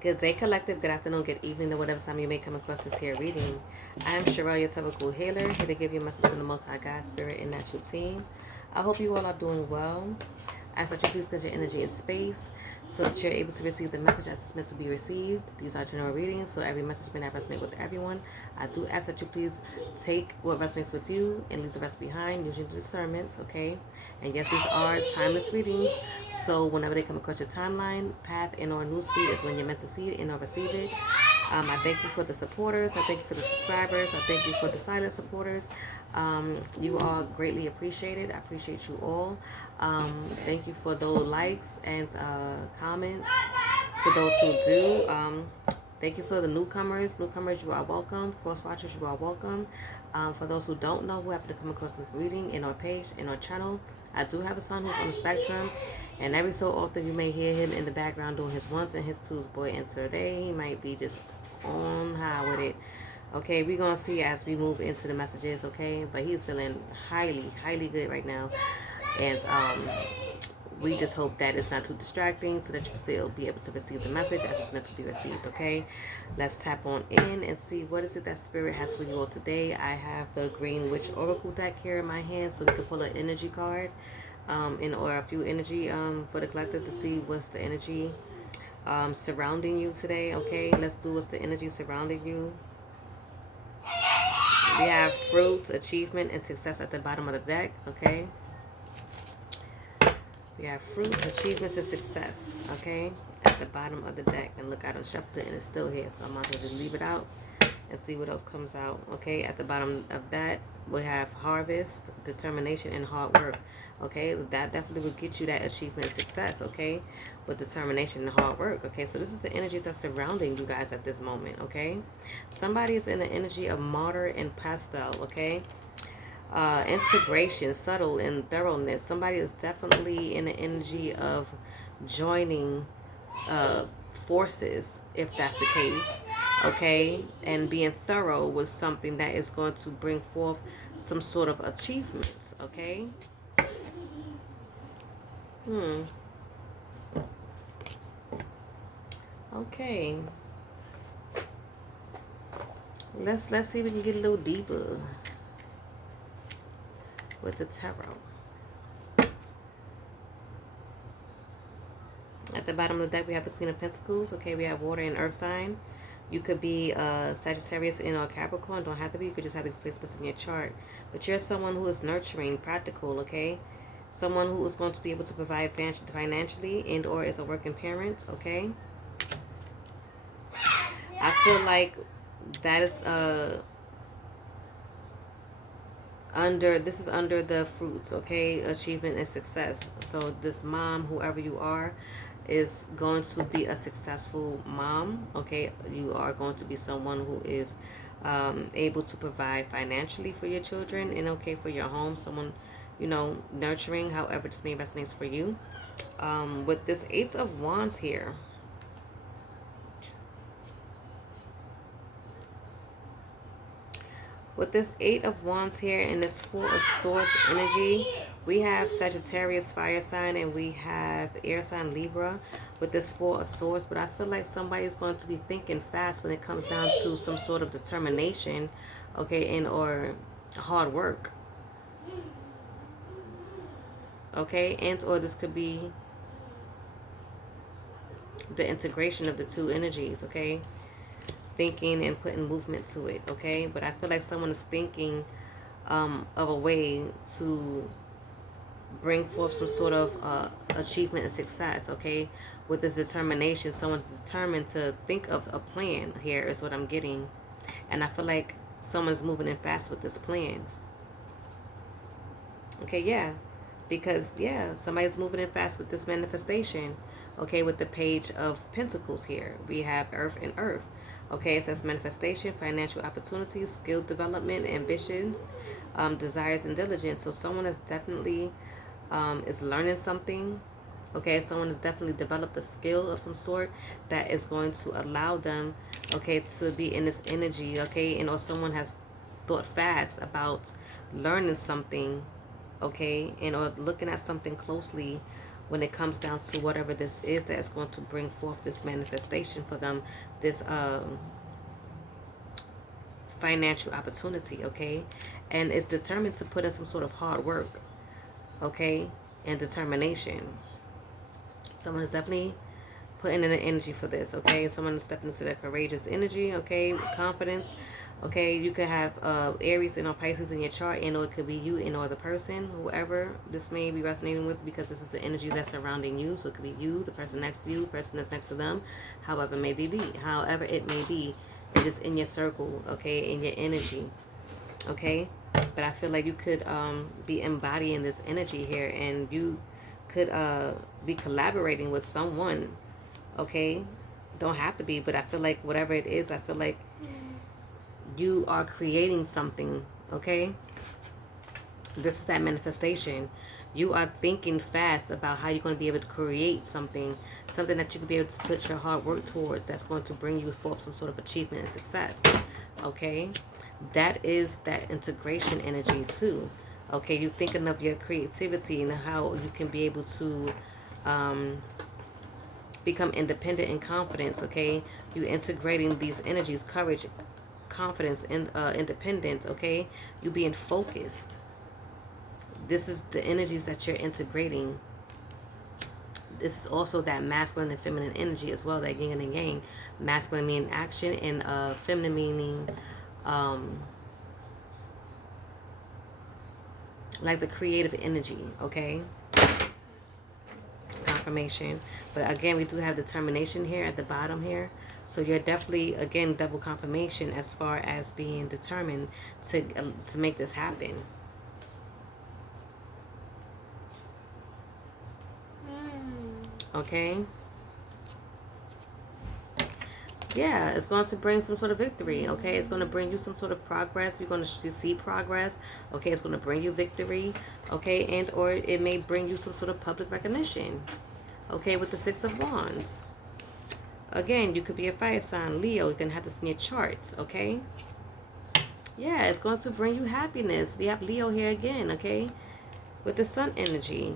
Good day, collective. Good afternoon, good evening, or whatever time you may come across this here reading. I am Sherelle, your typical healer, here to give you a message from the Most High God, Spirit, and Natural Team. I hope you all are doing well. I ask that you please cleanse your energy and space so that you're able to receive the message as it's meant to be received. These are general readings, so every message may not resonate with everyone. I do ask that you please take what resonates with you and leave the rest behind, using discernments, okay? And yes, these are timeless readings, so whenever they come across your timeline, path, and or newsfeed is when you're meant to see it and or receive it. I thank you for the supporters. I thank you for the subscribers. I thank you for the silent supporters. You are greatly appreciated. I appreciate you all. Thank you for those likes and comments. To those who do, thank you for the newcomers. Newcomers, you are welcome. Cross watchers, you are welcome. For those who don't know who happen to come across this reading in our page, in our channel, I do have a son who's on the spectrum, and every so often you may hear him in the background doing his ones and his twos. Boy, and today he might be just on high with it. Okay, we're gonna see as we move into the messages. Okay, but he's feeling highly good right now, and we just hope that it's not too distracting so that you can still be able to receive the message as it's meant to be received. Okay, let's tap on in and see what is it that Spirit has for you all today. I have the Green Witch Oracle deck here in my hand, so we can pull an energy card or a few energy for the collective to see what's the energy surrounding you today. Okay, let's do what's the energy surrounding you. We have fruits, achievement, and success at the bottom of the deck. Okay, we have fruits, achievements, and success. Okay, at the bottom of the deck. And look, I done shuffled it and it's still here, so I might as well just leave it out and see what else comes out. Okay, at the bottom of that we have harvest, determination, and hard work. Okay, that definitely will get you that achievement and success. Okay, with determination and hard work. Okay, so this is the energies that's surrounding you guys at this moment. Okay, somebody is in the energy of martyr and pastel. Okay, integration, subtle, and thoroughness. Somebody is definitely in the energy of joining forces, if that's the case. Okay, and being thorough with something that is going to bring forth some sort of achievements. Okay. Okay, let's see if we can get a little deeper with the tarot. At the bottom of the deck, we have the Queen of Pentacles. Okay, we have water and earth sign. You could be Sagittarius in or Capricorn. Don't have to be. You could just have these placements in your chart. But you're someone who is nurturing, practical, okay? Someone who is going to be able to provide financially and or is a working parent, okay? I feel like that is this is under the fruits, okay? Achievement and success. So this mom, whoever you are, is going to be a successful mom. Okay, you are going to be someone who is able to provide financially for your children and okay for your home. Someone, you know, nurturing, however this may resonate for you. With this Eight of Wands here, with this Eight of Wands here and this Four of Swords energy, we have Sagittarius fire sign and we have air sign Libra with this Four of Swords. But I feel like somebody's going to be thinking fast when it comes down to some sort of determination, okay, and or hard work. Okay, and or this could be the integration of the two energies, okay? Thinking and putting movement to it, okay? But I feel like someone is thinking of a way to bring forth some sort of achievement and success, okay? With this determination, someone's determined to think of a plan here is what I'm getting. And I feel like someone's moving in fast with this plan. Okay, yeah. Because, yeah, somebody's moving in fast with this manifestation. Okay, with the Page of Pentacles here. We have Earth and Earth. Okay, it says manifestation, financial opportunities, skill development, ambitions, desires, and diligence. So someone is definitely is learning something. Okay, someone has definitely developed a skill of some sort that is going to allow them, okay, to be in this energy, okay, and or someone has thought fast about learning something, okay, and or looking at something closely when it comes down to whatever this is that's going to bring forth this manifestation for them, this financial opportunity, okay? And it's determined to put in some sort of hard work, okay, and determination. Someone is definitely putting in the energy for this, okay? Someone is stepping into that courageous energy, okay, confidence, okay? You could have Aries and Pisces in your chart, and or it could be you and or the person, whoever this may be resonating with, because this is the energy that's surrounding you. So it could be you, the person next to you, the person that's next to them, however it may be, it's just in your circle, okay, in your energy, okay? But I feel like you could be embodying this energy here, and you could be collaborating with someone, okay? Don't have to be, but I feel like whatever it is, I feel like you are creating something, okay? This is that manifestation. You are thinking fast about how you're going to be able to create something that you can be able to put your hard work towards, that's going to bring you forth some sort of achievement and success, okay? That is that integration energy too, okay? You're thinking of your creativity and how you can be able to become independent and confidence, okay? You integrating these energies, courage, confidence, and independence, okay? You being focused. This is the energies that you're integrating. This is also that masculine and feminine energy as well, that yin and yang. Masculine meaning action, and feminine meaning like the creative energy, okay? Confirmation. But again, we do have determination here at the bottom here. So you're definitely, again, double confirmation as far as being determined to make this happen. Okay? Yeah, it's going to bring some sort of victory, okay? It's going to bring you some sort of progress. You're going to see progress, okay? It's going to bring you victory, okay? And or it may bring you some sort of public recognition, okay? With the Six of Wands. Again, you could be a fire sign, Leo. You can have this in your charts, okay? Yeah, it's going to bring you happiness. We have Leo here again, okay? With the Sun energy.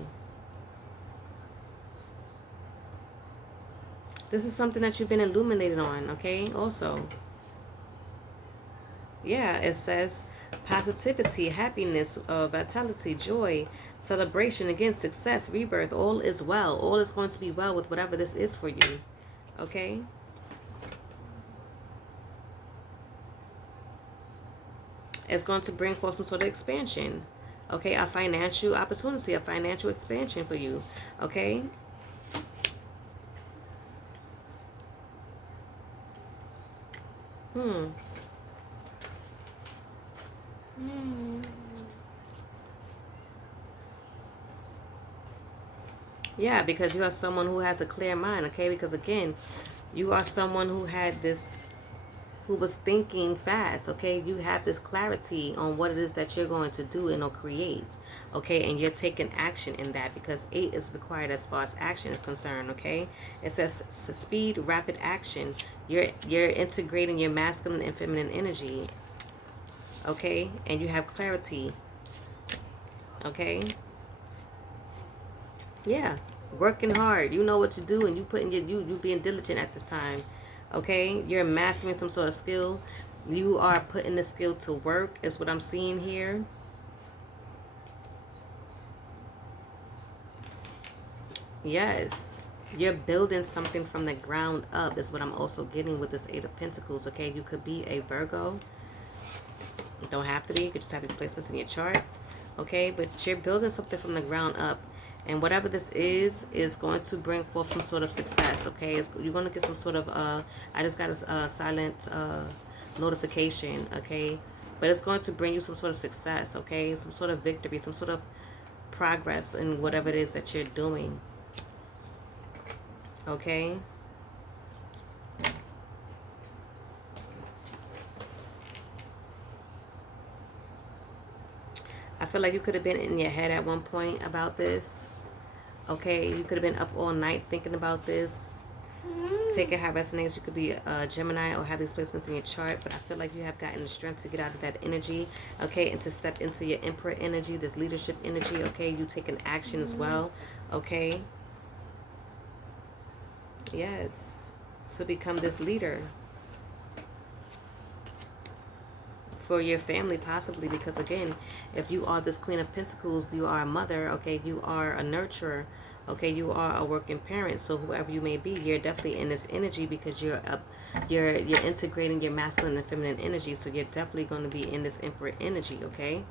This is something that you've been illuminated on, okay? Also, yeah, it says positivity, happiness, vitality, joy, celebration, again, success, rebirth. All is well. All is going to be well with whatever this is for you, okay? It's going to bring forth some sort of expansion, okay? A financial opportunity, a financial expansion for you, okay? Yeah, because you are someone who has a clear mind, okay? Because again, you are someone who had this, who was thinking fast, okay? You have this clarity on what it is that you're going to do and or create, okay? And you're taking action in that, because 8 is required as far as action is concerned, okay? It says speed, rapid action. You're integrating your masculine and feminine energy, okay? And you have clarity, okay? Yeah, working hard. You know what to do, and you putting you being diligent at this time. Okay, you're mastering some sort of skill. You are putting the skill to work, is what I'm seeing here. Yes, you're building something from the ground up, is what I'm also getting with this 8 of Pentacles. Okay, you could be a Virgo. You don't have to be. You could just have these placements in your chart. Okay, but you're building something from the ground up. And whatever this is going to bring forth some sort of success, okay? You're going to get some sort of, I just got a silent notification, okay? But it's going to bring you some sort of success, okay? Some sort of victory, some sort of progress in whatever it is that you're doing, okay? I feel like you could have been in your head at one point about this. Okay, you could have been up all night thinking about this. Take it how it resonates. You could be a Gemini or have these placements in your chart, but I feel like you have gotten the strength to get out of that energy, okay, and to step into your Emperor energy, this leadership energy, okay? You taking action as well, okay? Yes. To become this leader for your family, possibly, because again, if you are this Queen of Pentacles, you are a mother, okay, you are a nurturer, okay, you are a working parent. So whoever you may be, you're definitely in this energy because you're integrating your masculine and feminine energy. So you're definitely going to be in this Emperor energy, okay?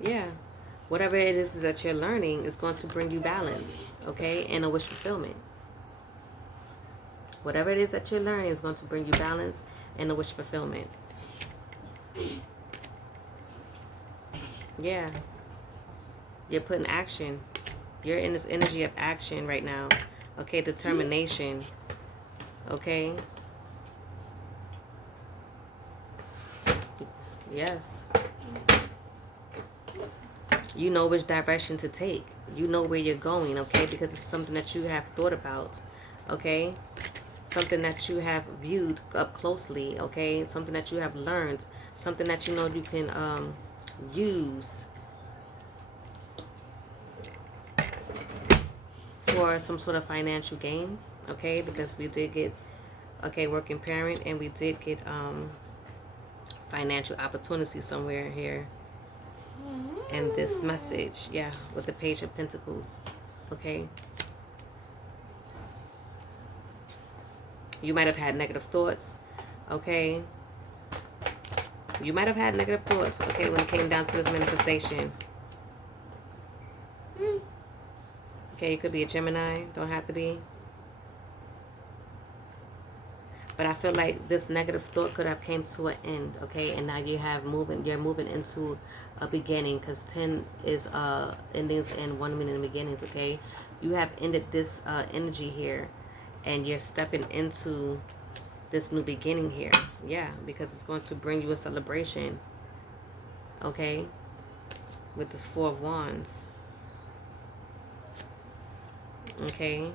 Yeah. Whatever it is that you're learning is going to bring you balance, okay, and a wish fulfillment. Whatever it is that you're learning is going to bring you balance and a wish fulfillment. Yeah. You're putting action. You're in this energy of action right now. Okay, determination. Okay. Yes. You know which direction to take. You know where you're going, okay? Because it's something that you have thought about, okay? Something that you have viewed up closely, okay? Something that you have learned. Something that you know you can use for some sort of financial gain, okay? Because we did get, okay, working parent, and we did get financial opportunity somewhere here. And this message, yeah, with the Page of Pentacles, okay? You might have had negative thoughts, okay? You might have had negative thoughts, okay, when it came down to this manifestation. Okay, you could be a Gemini, don't have to be. But I feel like this negative thought could have came to an end, okay? And now you're moving into a beginning, because 10 is endings and 1 minute beginnings, okay? You have ended this energy here, and you're stepping into this new beginning here. Yeah, because it's going to bring you a celebration, okay? With this 4 of Wands. Okay?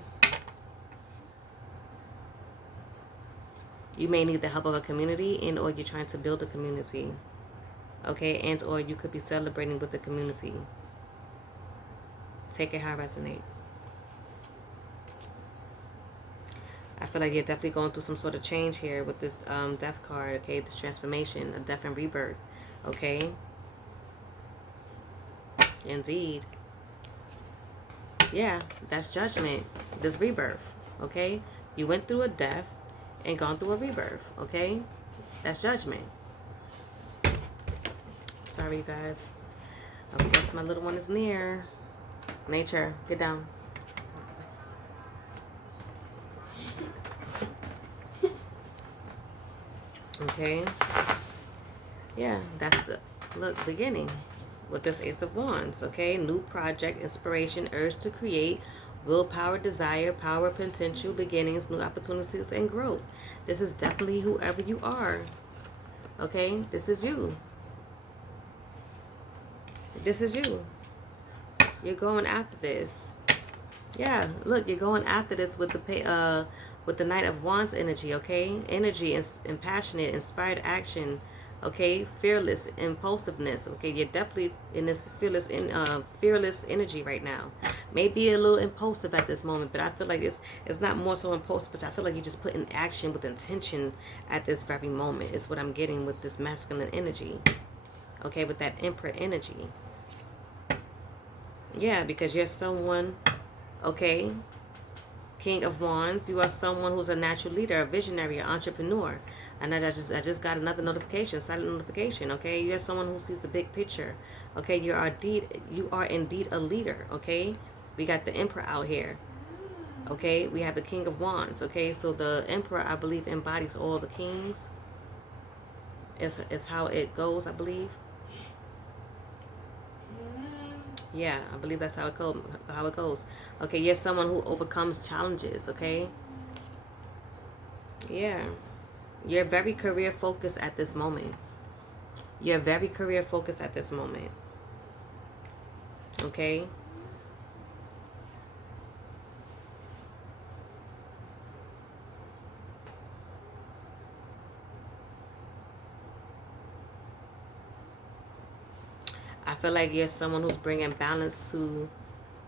You may need the help of a community, and or you're trying to build a community. Okay, and or you could be celebrating with the community. Take it how it resonates. I feel like you're definitely going through some sort of change here with this death card, okay? This transformation, a death and rebirth, okay? Indeed. Yeah, that's judgment. This rebirth, okay? You went through a death and gone through a rebirth, okay? That's judgment. Sorry, you guys. I guess my little one is near. Nature, get down. Okay. Yeah, that's the beginning with this Ace of Wands. Okay, new project, inspiration, urge to create, willpower, desire, power, potential, beginnings, new opportunities, and growth. This is definitely whoever you are. Okay, this is you. This is you. You're going after this. Yeah, look, you're going after this with the Knight of Wands energy, okay? Energy and passionate, inspired action, okay? Fearless, impulsiveness, okay? You're definitely in this fearless energy right now. Maybe a little impulsive at this moment, but I feel like it's not more so impulsive, but I feel like you just put in action with intention at this very moment. Is what I'm getting with this masculine energy, okay? With that Emperor energy. Yeah, because you're someone, okay, King of Wands, you are someone who's a natural leader, a visionary, an entrepreneur. And I just got another notification, silent notification, okay? You're someone who sees the big picture, okay? You are indeed a leader, okay? We got the Emperor out here, okay? We have the King of Wands, okay? So the Emperor, I believe, embodies all the kings. Is how it goes, I believe. Yeah, I believe that's how it goes. Okay, you're someone who overcomes challenges, okay? Yeah. You're very career focused at this moment. You're very career focused at this moment. Okay? I feel like you're someone who's bringing balance to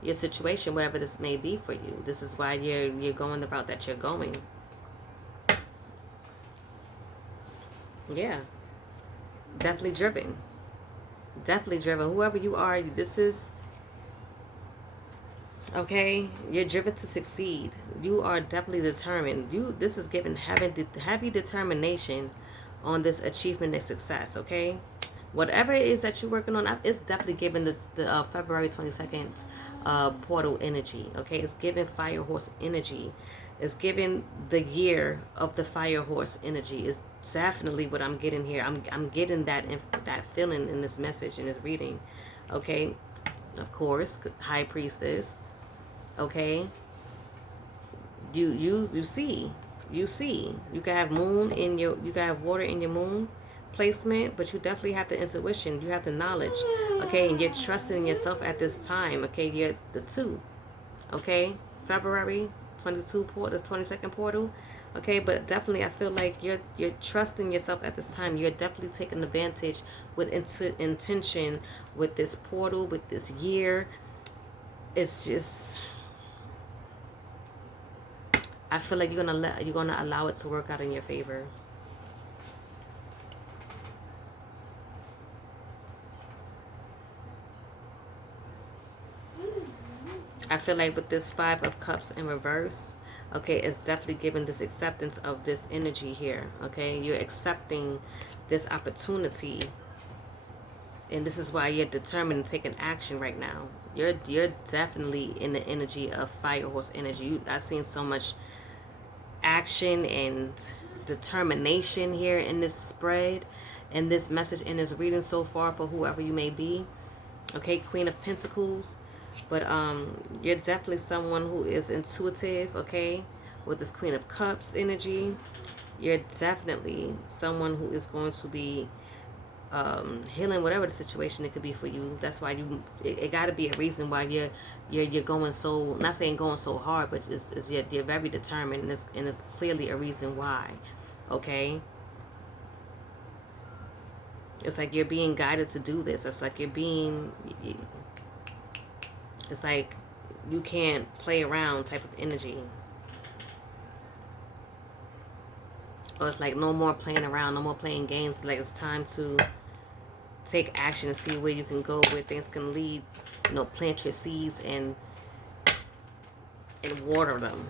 your situation, whatever this may be for you. This is why you're going the route that you're going. Yeah, definitely driven. Definitely driven. Whoever you are, this is okay. You're driven to succeed. You are definitely determined. This is giving heavy determination on this achievement and success. Okay, whatever it is that you're working on, it's definitely giving the February 22nd portal energy. Okay, it's giving fire horse energy. It's giving the year of the fire horse energy. Is definitely what I'm getting here. I'm getting that feeling in this message, in this reading. Okay, of course, high priestess. Okay, you see, you can have moon in your, you can have water in your moon placement, but you definitely have the intuition, you have the knowledge. Okay, and you're trusting in yourself at this time. Okay, you're the 2. Okay, February 22 portal, this 22nd portal. Okay, but definitely I feel like you're trusting yourself at this time. You're definitely taking advantage with intention with this portal, with this year. It's just, I feel like you're gonna allow it to work out in your favor. I feel like with this 5 of Cups in reverse, okay, it's definitely giving this acceptance of this energy here. Okay, you're accepting this opportunity, and this is why you're determined to take an action right now. You're definitely in the energy of fire horse energy. I've seen so much action and determination here in this spread, in this message, in this reading so far, for whoever you may be. Okay, Queen of Pentacles. But you're definitely someone who is intuitive. Okay, with this Queen of Cups energy, you're definitely someone who is going to be healing whatever the situation it could be for you. That's why it got to be a reason why you're going so, not saying going so hard, but you're very determined, and it's clearly a reason why. Okay, it's like you're being guided to do this. It's like it's like you can't play around type of energy. Or it's like no more playing around, no more playing games. Like it's time to take action and see where you can go, where things can lead. You know, plant your seeds and water them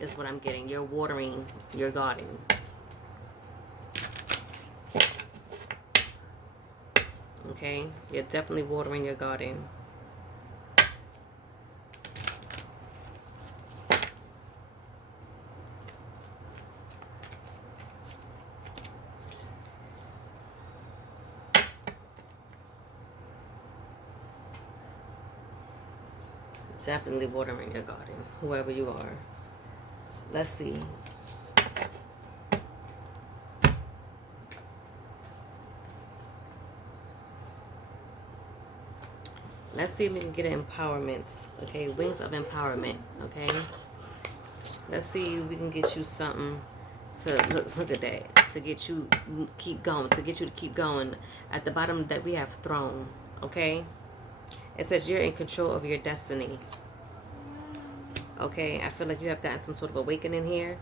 is what I'm getting. You're watering your garden. Okay, you're definitely watering your garden. Definitely watering your garden, whoever you are. Let's see. Let's see if we can get empowerments. Okay, wings of empowerment. Okay, let's see if we can get you something to look at that, to get you keep going, to get you to keep going. At the bottom that we have throne. Okay, it says you're in control of your destiny. Okay, I feel like you have gotten some sort of awakening here.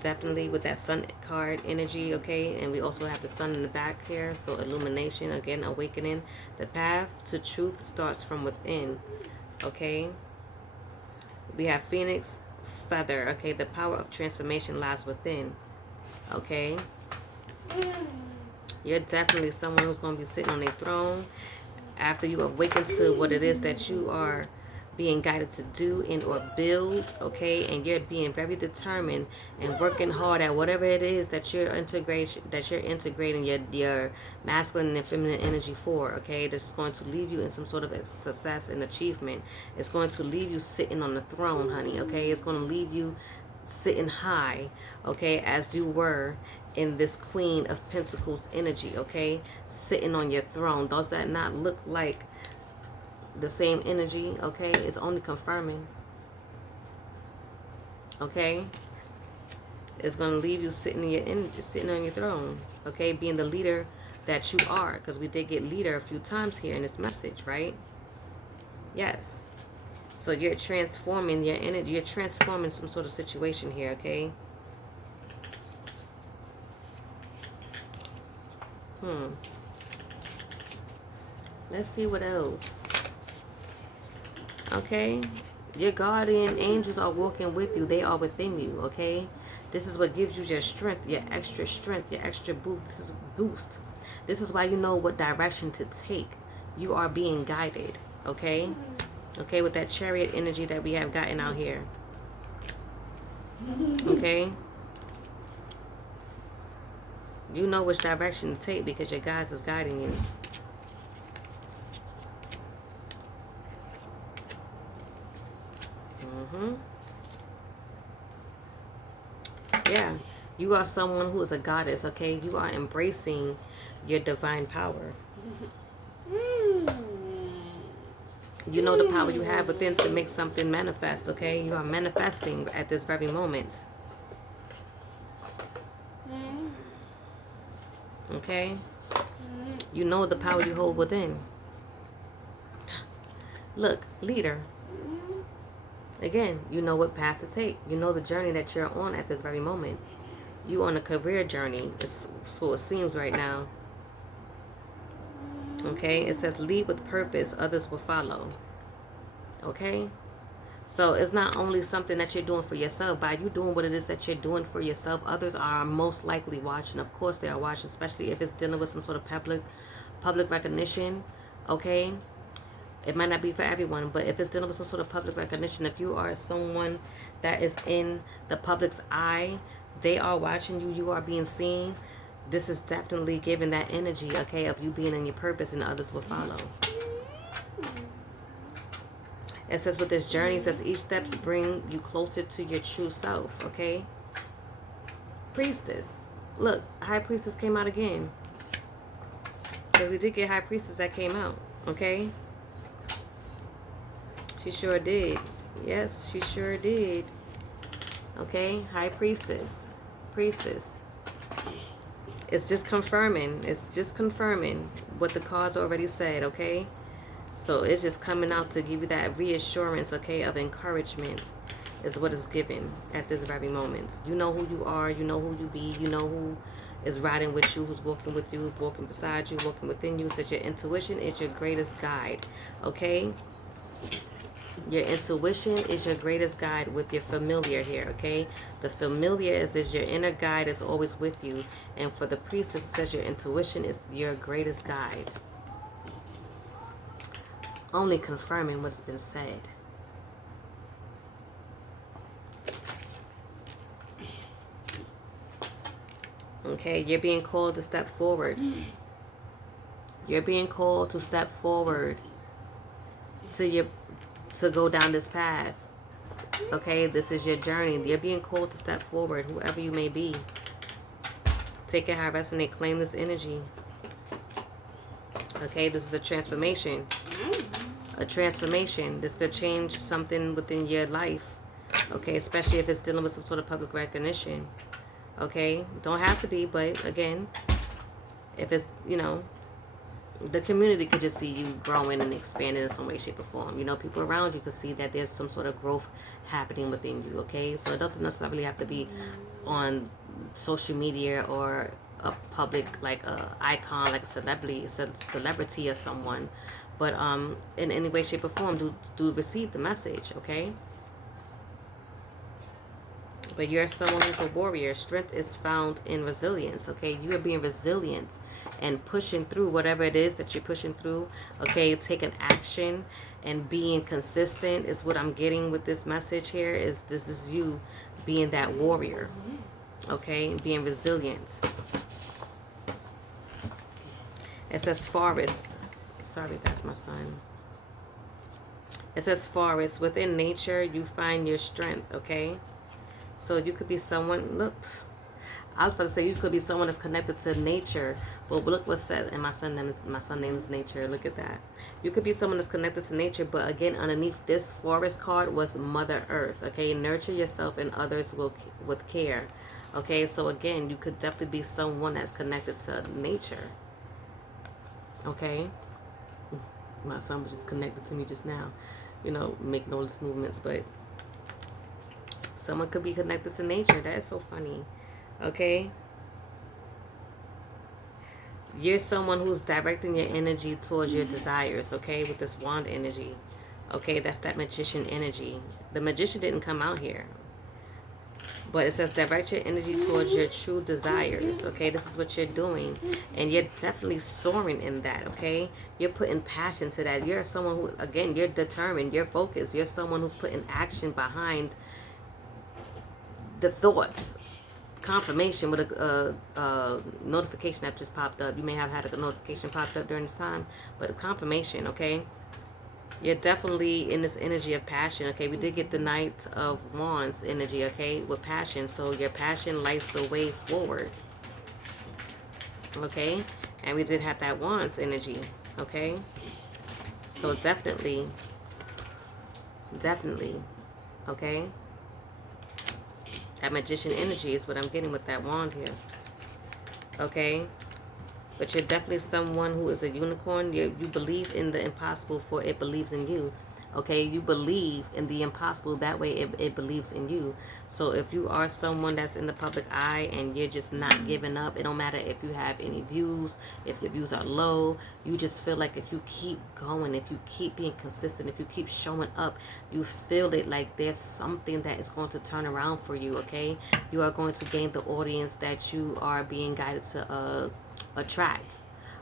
Definitely with that sun card energy. Okay, and we also have the sun in the back here. So illumination, again, awakening. The path to truth starts from within. Okay, we have Phoenix feather. Okay, the power of transformation lies within. Okay, you're definitely someone who's going to be sitting on a throne after you awaken to what it is that you are being guided to do and or build. Okay, and you're being very determined and working hard at whatever it is that you're integrating your masculine and feminine energy for. Okay, this is going to leave you in some sort of success and achievement. It's going to leave you sitting on the throne, honey. Okay, it's going to leave you sitting high, okay, as you were in this Queen of Pentacles energy. Okay, sitting on your throne. Does that not look like the same energy? Okay, it's only confirming. Okay, it's gonna leave you sitting in your energy, sitting on your throne. Okay, being the leader that you are, because we did get leader a few times here in this message, right? Yes. So you're transforming your energy. You're transforming some sort of situation here, okay? Let's see what else. Okay? Your guardian angels are walking with you. They are within you, okay? This is what gives you your strength, your extra boost. This is why you know what direction to take. You are being guided, okay? Okay, with that chariot energy that we have gotten out here. Okay? You know which direction to take because your guides is guiding you. Yeah, you are someone who is a goddess, okay? You are embracing your divine power. You know the power you have within to make something manifest, okay? You are manifesting at this very moment. Okay? You know the power you hold within. Look, leader. Again, you know what path to take. You know the journey that you're on at this very moment. You on a career journey, so it seems right now. Okay? It says lead with purpose, others will follow. Okay? So it's not only something that you're doing for yourself. By you doing what it is that you're doing for yourself, others are most likely watching. Of course they are watching, especially if it's dealing with some sort of public recognition. Okay? It might not be for everyone, but if it's dealing with some sort of public recognition, if you are someone that is in the public's eye, they are watching you, you are being seen. This is definitely giving that energy, okay, of you being in your purpose and others will follow. It says with this journey, it says each step bring you closer to your true self, okay? Priestess. Look, High Priestess came out again. Because we did get High Priestess that came out, okay? She sure did. Yes, she sure did. Okay, High Priestess. Priestess. It's just confirming. It's just confirming what the cards already said, okay? So it's just coming out to give you that reassurance, okay, of encouragement is what is given at this very moment. You know who you are. You know who you be. You know who is riding with you, who's walking with you, walking beside you, walking within you. It says your intuition is your greatest guide, okay? Your intuition is your greatest guide with your familiar here, okay? The familiar is your inner guide is always with you. And for the priestess, it says your intuition is your greatest guide. Only confirming what's been said. Okay, you're being called to step forward. You're being called to step forward to go down this path. Okay, this is your journey. You're being called to step forward, whoever you may be. Take it how it resonates. Claim this energy. Okay, this is a transformation. A transformation. This could change something within your life. Okay, especially if it's dealing with some sort of public recognition. Okay, don't have to be, but again, if it's, you know, the community could just see you growing and expanding in some way, shape, or form. You know, people around you could see that there's some sort of growth happening within you, okay? So it doesn't necessarily have to be on social media or a public, like a icon, like a celebrity or someone. But in any way, shape, or form, do receive the message, okay? But you're someone who's a warrior. Strength is found in resilience, okay? You are being resilient and pushing through whatever it is that you're pushing through, okay? Taking action and being consistent is what I'm getting with this message here. Is this is you being that warrior, okay? Being resilient. It says forest. Sorry, that's my son. It says forest. Within nature, you find your strength, okay? So you could be someone, look, I was about to say you could be someone that's connected to nature. But look what said, and my son name is Nature. Look at that. You could be someone that's connected to nature, but again, underneath this forest card was Mother Earth. Okay, nurture yourself and others with care. Okay, so again, you could definitely be someone that's connected to nature. Okay? My son was just connected to me just now, making all these movements, but someone could be connected to nature. That is so funny. Okay? You're someone who's directing your energy towards your desires, okay, with this wand energy. Okay, that's that magician energy. The magician didn't come out here. But it says direct your energy towards your true desires, okay? This is what you're doing. And you're definitely soaring in that, okay? You're putting passion to that. You're someone who, again, you're determined. You're focused. You're someone who's putting action behind the thoughts. Confirmation with a notification that just popped up. You may have had a notification popped up during this time. But a confirmation, okay? You're definitely in this energy of passion, okay? We did get the Knight of Wands energy, okay, with passion. So your passion lights the way forward, okay? And we did have that Wands energy, okay? So definitely, okay? That magician energy is what I'm getting with that wand here, okay? But you're definitely someone who is a unicorn. You believe in the impossible, for it believes in you. Okay, you believe in the impossible. That way it believes in you. So if you are someone that's in the public eye and you're just not giving up, it don't matter if you have any views, if your views are low, you just feel like if you keep going, if you keep being consistent, if you keep showing up, you feel it like there's something that is going to turn around for you, okay? You are going to gain the audience that you are being guided to attract,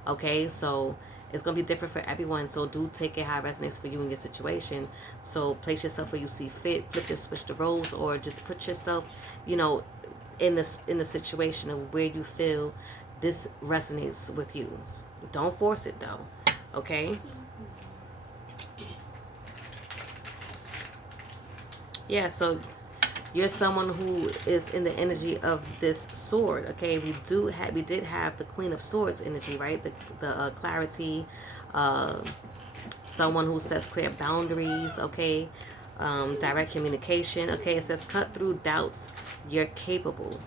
okay? So it's going to be different for everyone, so do take it how it resonates for you in your situation. So place yourself where you see fit, flip and switch the roles, or just put yourself, in the situation of where you feel this resonates with you. Don't force it though, okay? Yeah, so you're someone who is in the energy of this sword, okay? We did have the Queen of Swords energy, right? The clarity, someone who sets clear boundaries, okay? Direct communication, okay? It says cut through doubts. You're capable,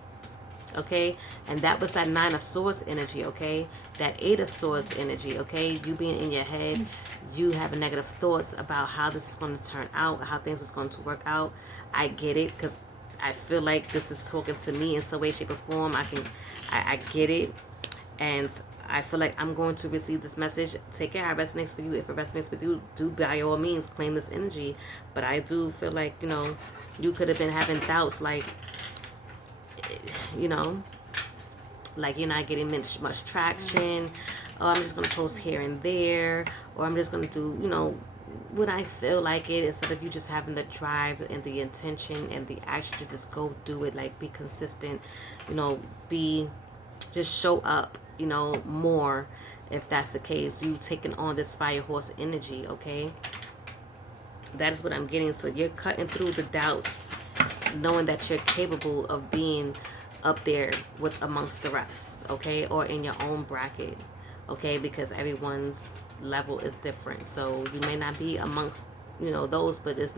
okay? And that was that Nine of Swords energy, okay? That Eight of Swords energy, okay? You being in your head, you having negative thoughts about how this is going to turn out, how things was going to work out. I get it, because I feel like this is talking to me in some way, shape, or form. I get it, and I feel like I'm going to receive this message. Take it how it resonates for you. If it resonates with you, do by all means claim this energy. But I do feel like, you could have been having doubts, like, like you're not getting much traction. Oh, I'm just going to post here and there, or I'm just going to do, when I feel like it, instead of you just having the drive and the intention and the action to just go do it, like be consistent, just show up, more. If that's the case, you taking on this fire horse energy, okay? That is what I'm getting. So you're cutting through the doubts, knowing that you're capable of being up there with amongst the rest, okay? Or in your own bracket, okay? Because everyone's level is different. So you may not be amongst, those, but it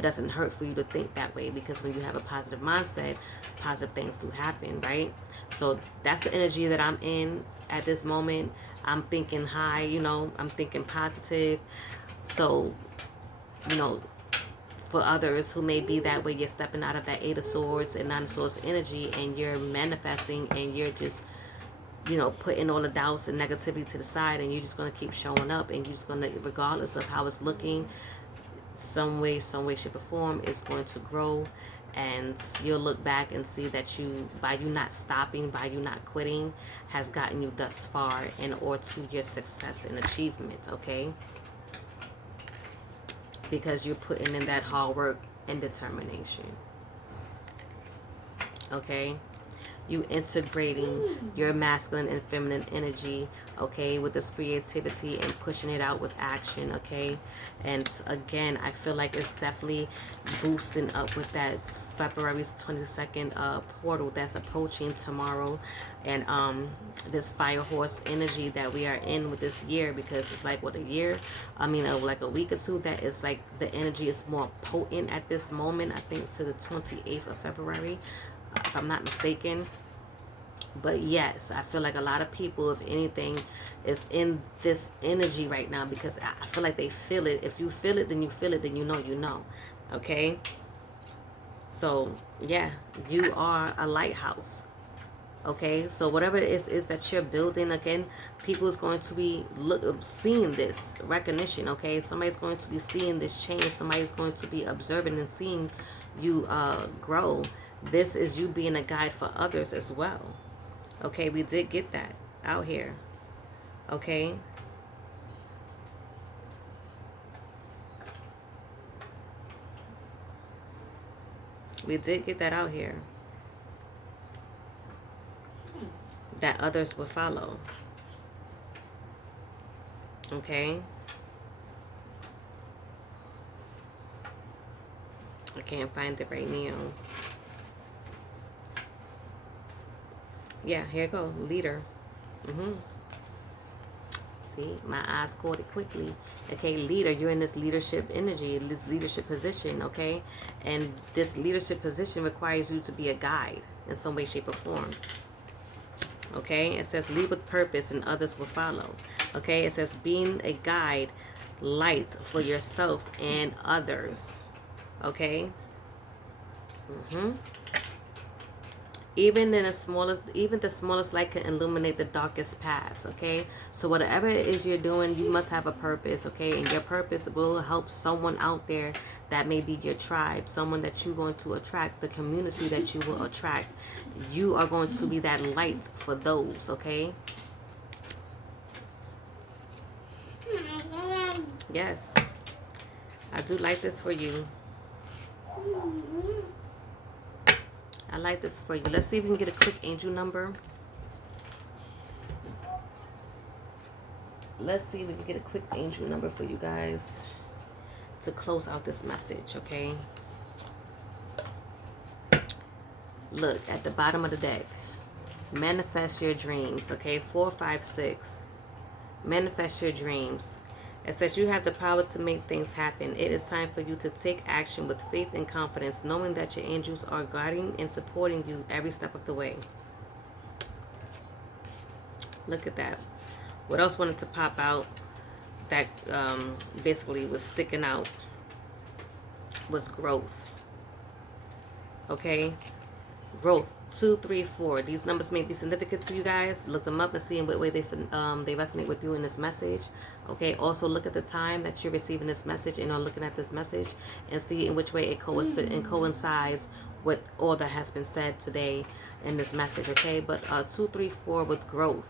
doesn't hurt for you to think that way, because when you have a positive mindset, positive things do happen, right? So that's the energy that I'm in at this moment. I'm thinking high, I'm thinking positive. So, for others who may be that way, you're stepping out of that Eight of Swords and Nine of Swords energy, and you're manifesting, and you're just, putting all the doubts and negativity to the side, and you're just going to keep showing up, and you're just going to, regardless of how it's looking, some way, shape, or form, it's going to grow. And you'll look back and see that by you not stopping, by you not quitting, has gotten you thus far or to your success and achievement, okay? Because you're putting in that hard work and determination, okay? You integrating your masculine and feminine energy, okay, with this creativity and pushing it out with action, okay? And again, I feel like it's definitely boosting up with that February 22nd portal that's approaching tomorrow. And this fire horse energy that we are in with this year, because it's like, what, a year? Like a week or two, that is like the energy is more potent at this moment, I think to the 28th of February. If I'm not mistaken. But yes, I feel like a lot of people, if anything, is in this energy right now because I feel like they feel it. If you feel it, then you feel it, then you know you know. Okay? So, yeah, you are a lighthouse. Okay? So whatever it is that you're building, again, people is going to be seeing this recognition. Okay? Somebody's going to be seeing this change. Somebody's going to be observing and seeing you grow. This is you being a guide for others as well. Okay, we did get that out here. Okay. We did get that out here. That others will follow. Okay. I can't find it right now. Yeah, here it goes. Leader. See, my eyes caught it quickly. Okay, leader, you're in this leadership energy, this leadership position, okay? And this leadership position requires you to be a guide in some way, shape, or form. Okay, it says lead with purpose and others will follow. Okay, it says being a guide, light for yourself and others. Okay. Even the smallest light can illuminate the darkest paths. Okay, so whatever it is you're doing, you must have a purpose. Okay, and your purpose will help someone out there that may be your tribe, someone that you're going to attract, the community that you will attract. You are going to be that light for those. Okay. Yes, I do like this for you. I like this for you. Let's see if we can get a quick angel number. Let's see if we can get a quick angel number for you guys to close out this message, okay? Look, at the bottom of the deck, manifest your dreams, okay? 4, 5, 6. Manifest your dreams. It says you have the power to make things happen. It is time for you to take action with faith and confidence, knowing that your angels are guiding and supporting you every step of the way. Look at that. What else wanted to pop out that basically was sticking out was growth. Okay? Growth. 2, 3, 4. These numbers may be significant to you guys. Look them up and see in what way they resonate with you in this message. Okay. Also look at the time that you're receiving this message and are looking at this message and see in which way it coincides with all that has been said today in this message. Okay. But 2, 3, 4 with growth.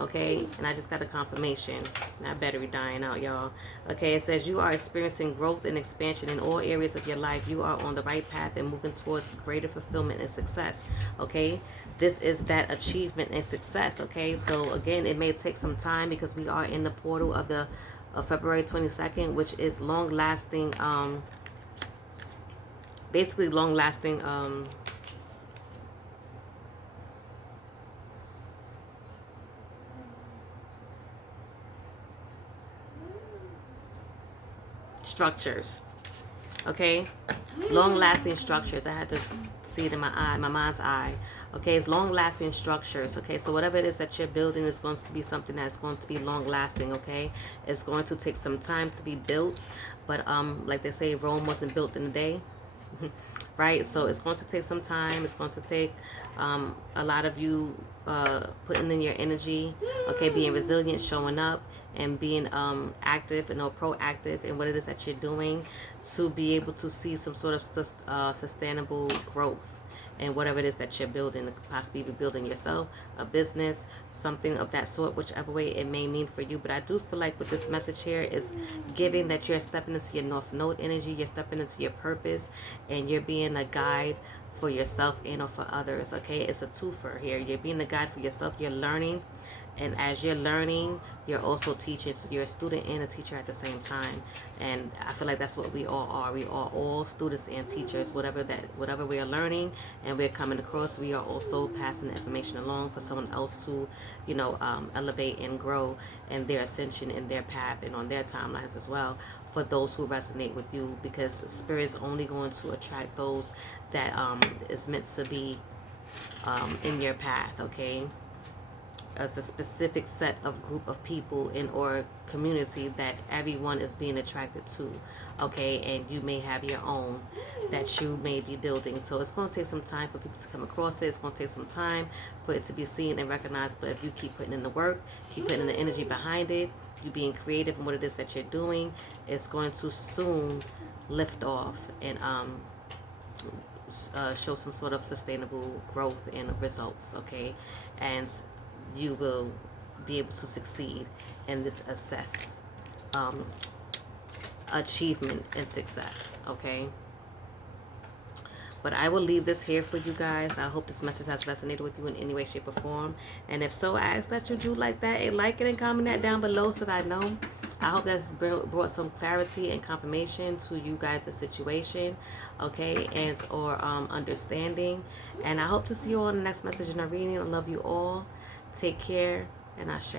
Okay, and I just got a confirmation. That battery dying out, y'all. Okay, it says you are experiencing growth and expansion in all areas of your life. You are on the right path and moving towards greater fulfillment and success. Okay, this is that achievement and success. Okay, so again, it may take some time because we are in the portal of the February 22nd, which is long-lasting, basically long-lasting structures. Okay, long-lasting structures. I had to see it in my mind's eye. Okay, it's long-lasting structures. Okay, so whatever it is that you're building is going to be something that's going to be long-lasting. Okay, it's going to take some time to be built, but like they say, Rome wasn't built in a day. Right, so it's going to take some time. It's going to take a lot of you putting in your energy, okay, being resilient, showing up, and being active and proactive in what it is that you're doing to be able to see some sort of sustainable growth and whatever it is that you're building. Possibly be building yourself, a business, something of that sort, whichever way it may mean for you. But I do feel like with this message here is giving that you're stepping into your North Node energy, you're stepping into your purpose, and you're being a guide for yourself and or for others. Okay, it's a twofer here. You're being a guide for yourself, you're learning, and as you're learning, you're also teaching. So you're a student and a teacher at the same time. And I feel like that's what we all are. We are all students and teachers. Whatever we are learning and we're coming across, we are also passing the information along for someone else to, elevate and grow in their ascension, in their path, and on their timelines as well. For those who resonate with you, because spirit is only going to attract those that is meant to be in your path, okay? As a specific set of group of people in or community that everyone is being attracted to, okay? And you may have your own that you may be building. So it's going to take some time for people to come across it. It's going to take some time for it to be seen and recognized. But if you keep putting in the work, keep putting in the energy behind it, you being creative in what it is that you're doing, it's going to soon lift off and show some sort of sustainable growth and results, okay? And you will be able to succeed in this achievement and success, okay? But I will leave this here for you guys. I hope this message has resonated with you in any way, shape, or form. And if so, I ask that you do like that and like it and comment that down below so that I know. I hope that's brought some clarity and confirmation to you guys' situation, okay, and or understanding. And I hope to see you on the next message in our reading. I love you all. Take care, and Ashe.